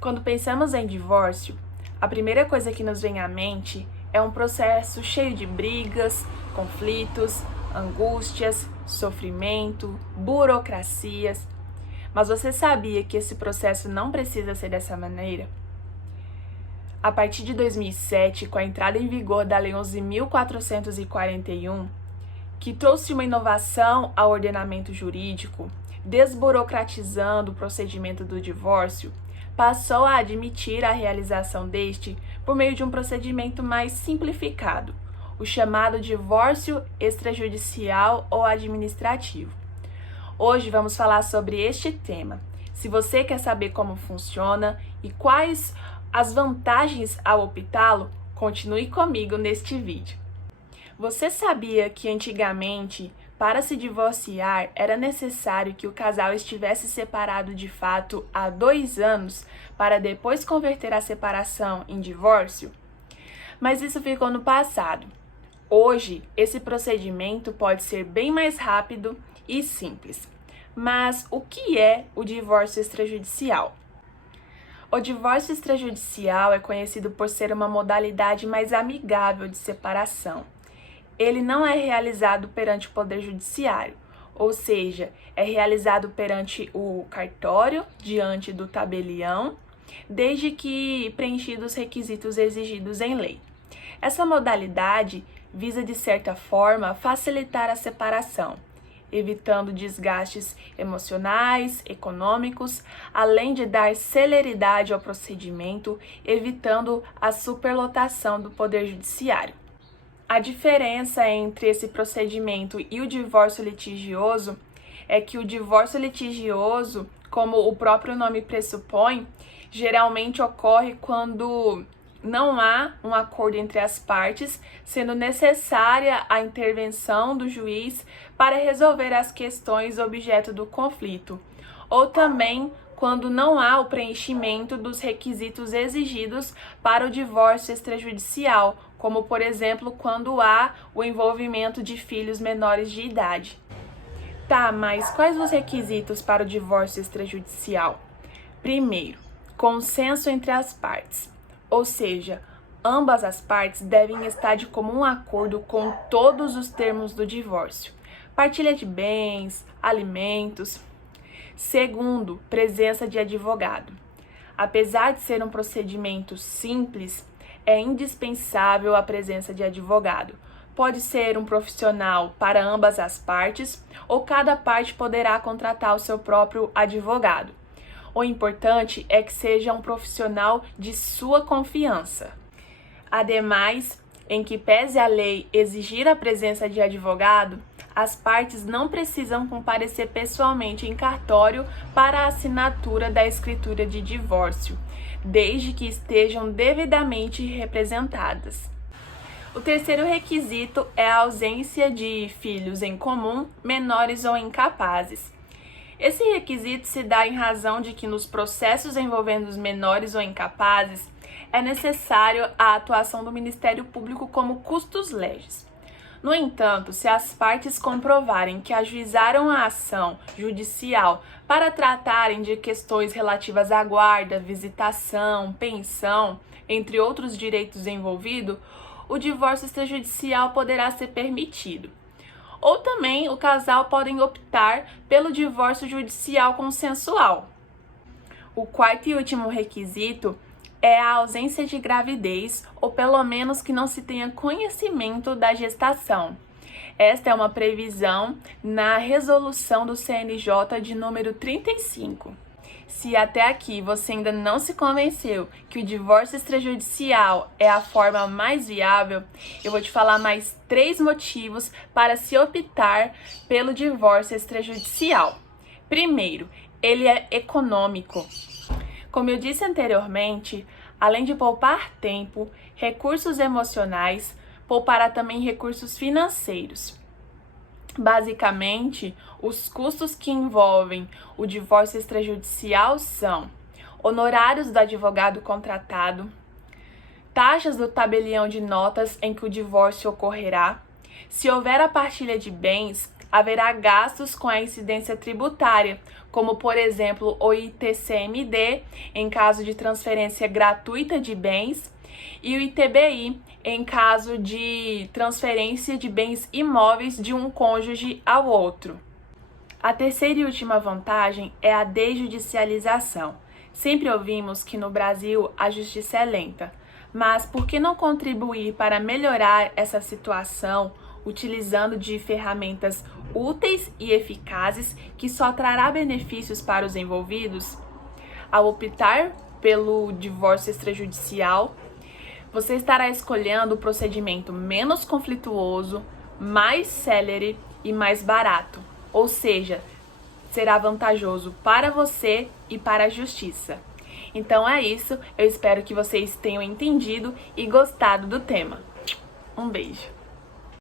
Quando pensamos em divórcio, a primeira coisa que nos vem à mente é um processo cheio de brigas, conflitos, angústias, sofrimento, burocracias. Mas você sabia que esse processo não precisa ser dessa maneira? A partir de 2007, com a entrada em vigor da Lei 11.441, que trouxe uma inovação ao ordenamento jurídico, desburocratizando o procedimento do divórcio, passou a admitir a realização deste por meio de um procedimento mais simplificado, o chamado divórcio extrajudicial ou administrativo. Hoje vamos falar sobre este tema. Se você quer saber como funciona e quais as vantagens ao optá-lo, continue comigo neste vídeo. Você sabia que antigamente, para se divorciar, era necessário que o casal estivesse separado de fato há 2 anos para depois converter a separação em divórcio? Mas isso ficou no passado. Hoje, esse procedimento pode ser bem mais rápido e simples. Mas o que é o divórcio extrajudicial? O divórcio extrajudicial é conhecido por ser uma modalidade mais amigável de separação. Ele não é realizado perante o Poder Judiciário, ou seja, é realizado perante o cartório, diante do tabelião, desde que preenchidos os requisitos exigidos em lei. Essa modalidade visa, de certa forma, facilitar a separação, evitando desgastes emocionais, econômicos, além de dar celeridade ao procedimento, evitando a superlotação do Poder Judiciário. A diferença entre esse procedimento e o divórcio litigioso é que o divórcio litigioso, como o próprio nome pressupõe, geralmente ocorre quando não há um acordo entre as partes, sendo necessária a intervenção do juiz para resolver as questões objeto do conflito, ou também quando não há o preenchimento dos requisitos exigidos para o divórcio extrajudicial, como, por exemplo, quando há o envolvimento de filhos menores de idade. Tá, mas quais os requisitos para o divórcio extrajudicial? Primeiro, consenso entre as partes, ou seja, ambas as partes devem estar de comum acordo com todos os termos do divórcio, partilha de bens, alimentos. Segundo, presença de advogado. Apesar de ser um procedimento simples, é indispensável a presença de advogado. Pode ser um profissional para ambas as partes, ou cada parte poderá contratar o seu próprio advogado. O importante é que seja um profissional de sua confiança. Ademais, em que pese a lei exigir a presença de advogado, as partes não precisam comparecer pessoalmente em cartório para a assinatura da escritura de divórcio, desde que estejam devidamente representadas. O terceiro requisito é a ausência de filhos em comum, menores ou incapazes. Esse requisito se dá em razão de que nos processos envolvendo os menores ou incapazes é necessário a atuação do Ministério Público como custos legis. No entanto, se as partes comprovarem que ajuizaram a ação judicial para tratarem de questões relativas à guarda, visitação, pensão, entre outros direitos envolvidos, o divórcio extrajudicial poderá ser permitido. Ou também o casal podem optar pelo divórcio judicial consensual. O quarto e último requisito é a ausência de gravidez, ou pelo menos que não se tenha conhecimento da gestação. Esta é uma previsão na resolução do CNJ de número 35. Se até aqui você ainda não se convenceu que o divórcio extrajudicial é a forma mais viável, eu vou te falar mais 3 motivos para se optar pelo divórcio extrajudicial. Primeiro, ele é econômico. Como eu disse anteriormente, além de poupar tempo, recursos emocionais, poupará também recursos financeiros. Basicamente, os custos que envolvem o divórcio extrajudicial são honorários do advogado contratado, taxas do tabelião de notas em que o divórcio ocorrerá. Se houver a partilha de bens, haverá gastos com a incidência tributária, como por exemplo o ITCMD, em caso de transferência gratuita de bens, e o ITBI, em caso de transferência de bens imóveis de um cônjuge ao outro. A terceira e última vantagem é a desjudicialização. Sempre ouvimos que no Brasil a justiça é lenta, mas por que não contribuir para melhorar essa situação utilizando de ferramentas úteis e eficazes que só trará benefícios para os envolvidos? Ao optar pelo divórcio extrajudicial, você estará escolhendo o procedimento menos conflituoso, mais célere e mais barato, ou seja, será vantajoso para você e para a justiça. Então é isso, eu espero que vocês tenham entendido e gostado do tema. Um beijo!